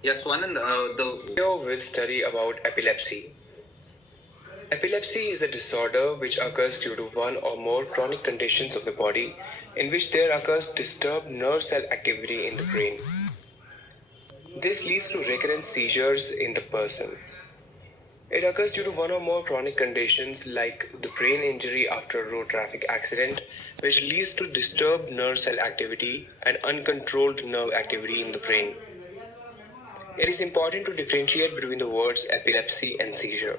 Yes, Swanand, the Here we'll study about epilepsy. Epilepsy is a disorder which occurs due to one or more chronic conditions of the body in which there occurs disturbed nerve cell activity in the brain. This leads to recurrent seizures in the person. It occurs due to one or more chronic conditions like the brain injury after a road traffic accident, which leads to disturbed nerve cell activity and uncontrolled nerve activity in the brain. It is important to differentiate between the words epilepsy and seizure.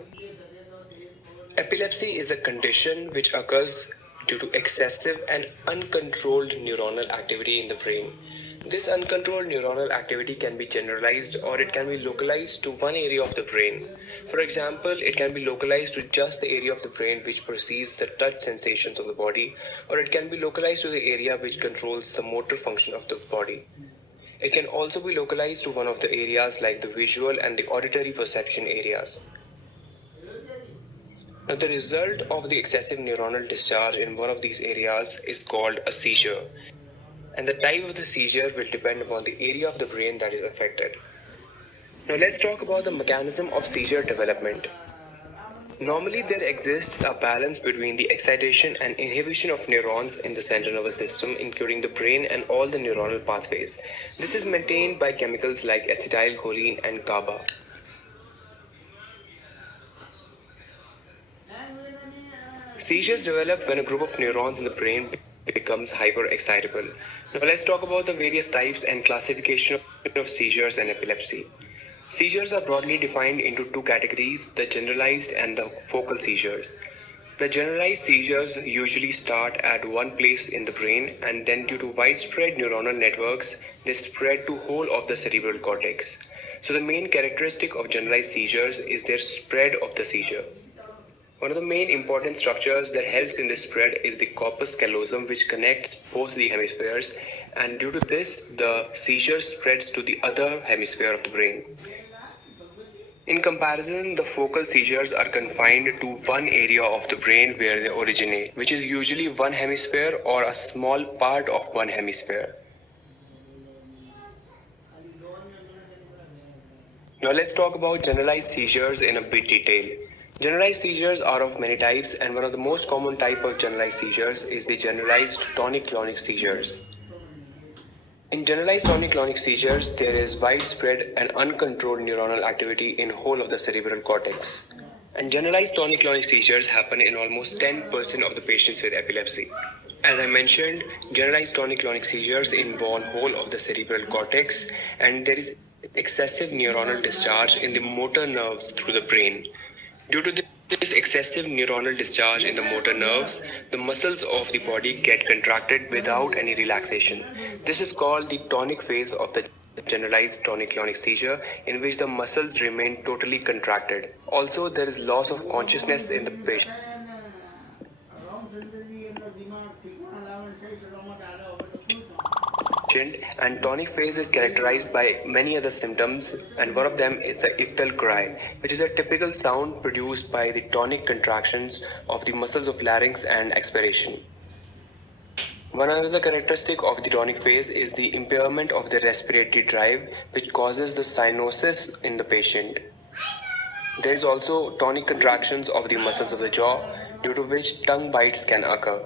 Epilepsy is a condition which occurs due to excessive and uncontrolled neuronal activity in the brain. This uncontrolled neuronal activity can be generalized or it can be localized to one area of the brain. For example, it can be localized to just the area of the brain which perceives the touch sensations of the body, or it can be localized to the area which controls the motor function of the body. It can also be localized to one of the areas like the visual and the auditory perception areas. Now, the result of the excessive neuronal discharge in one of these areas is called a seizure, and the type of the seizure will depend upon the area of the brain that is affected. Now, let's talk about the mechanism of seizure development. Normally, there exists a balance between the excitation and inhibition of neurons in the central nervous system, including the brain and all the neuronal pathways. This is maintained by chemicals like acetylcholine and GABA. Seizures develop when a group of neurons in the brain becomes hyperexcitable. Now let's talk about the various types and classification of seizures and epilepsy. Seizures are broadly defined into two categories, the generalized and the focal seizures. The generalized seizures usually start at one place in the brain and then due to widespread neuronal networks, they spread to whole of the cerebral cortex. So the main characteristic of generalized seizures is their spread of the seizure. One of the main important structures that helps in this spread is the corpus callosum, which connects both the hemispheres, and due to this, the seizure spreads to the other hemisphere of the brain. In comparison, the focal seizures are confined to one area of the brain where they originate, which is usually one hemisphere or a small part of one hemisphere. Now let's talk about generalized seizures in a bit detail. Generalized seizures are of many types, and one of the most common type of generalized seizures is the generalized tonic-clonic seizures. In generalized tonic-clonic seizures, there is widespread and uncontrolled neuronal activity in whole of the cerebral cortex. And generalized tonic-clonic seizures happen in almost 10% of the patients with epilepsy. As I mentioned, generalized tonic-clonic seizures involve whole of the cerebral cortex, and there is excessive neuronal discharge in the motor nerves through the brain. Due to this excessive neuronal discharge in the motor nerves, the muscles of the body get contracted without any relaxation. This is called the tonic phase of the generalized tonic-clonic seizure, in which the muscles remain totally contracted. Also, there is loss of consciousness in the patient, and tonic phase is characterized by many other symptoms, and one of them is the ictal cry, which is a typical sound produced by the tonic contractions of the muscles of larynx and expiration. One other characteristic of the tonic phase is the impairment of the respiratory drive, which causes the cyanosis in the patient. There is also tonic contractions of the muscles of the jaw, due to which tongue bites can occur.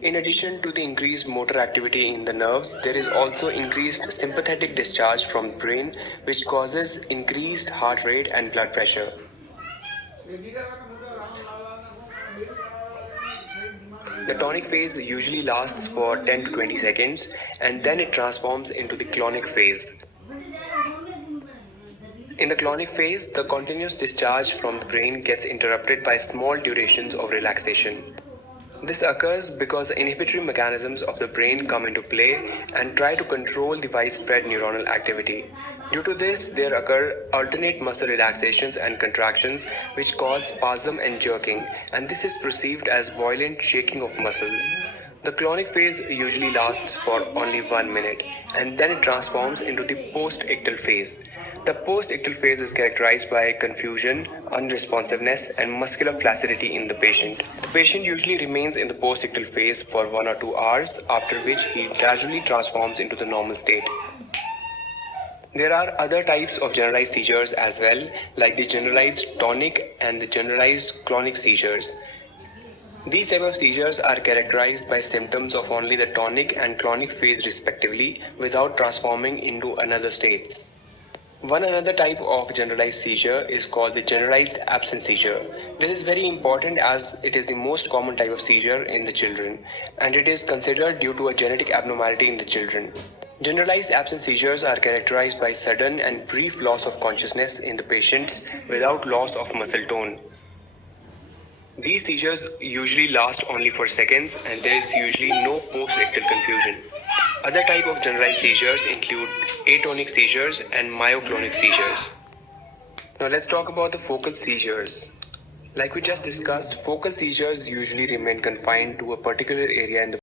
In addition to the increased motor activity in the nerves, there is also increased sympathetic discharge from the brain, which causes increased heart rate and blood pressure. The tonic phase usually lasts for 10 to 20 seconds, and then it transforms into the clonic phase. In the clonic phase, the continuous discharge from the brain gets interrupted by small durations of relaxation. This occurs because the inhibitory mechanisms of the brain come into play and try to control the widespread neuronal activity. Due to this, there occur alternate muscle relaxations and contractions which cause spasm and jerking, and this is perceived as violent shaking of muscles. The clonic phase usually lasts for only 1 minute, and then it transforms into the post-ictal phase. The post-ictal phase is characterized by confusion, unresponsiveness, and muscular flaccidity in the patient. The patient usually remains in the post-ictal phase for 1 or 2 hours, after which he gradually transforms into the normal state. There are other types of generalized seizures as well, like the generalized tonic and the generalized clonic seizures. These type of seizures are characterized by symptoms of only the tonic and clonic phase respectively without transforming into another states. One another type of generalized seizure is called the generalized absence seizure. This is very important as it is the most common type of seizure in the children and it is considered due to a genetic abnormality in the children. Generalized absence seizures are characterized by sudden and brief loss of consciousness in the patients without loss of muscle tone. These seizures usually last only for seconds and there is usually no post-ictal confusion. Other type of generalized seizures include atonic seizures and myoclonic seizures. Now let's talk about the focal seizures. Like we just discussed, focal seizures usually remain confined to a particular area in the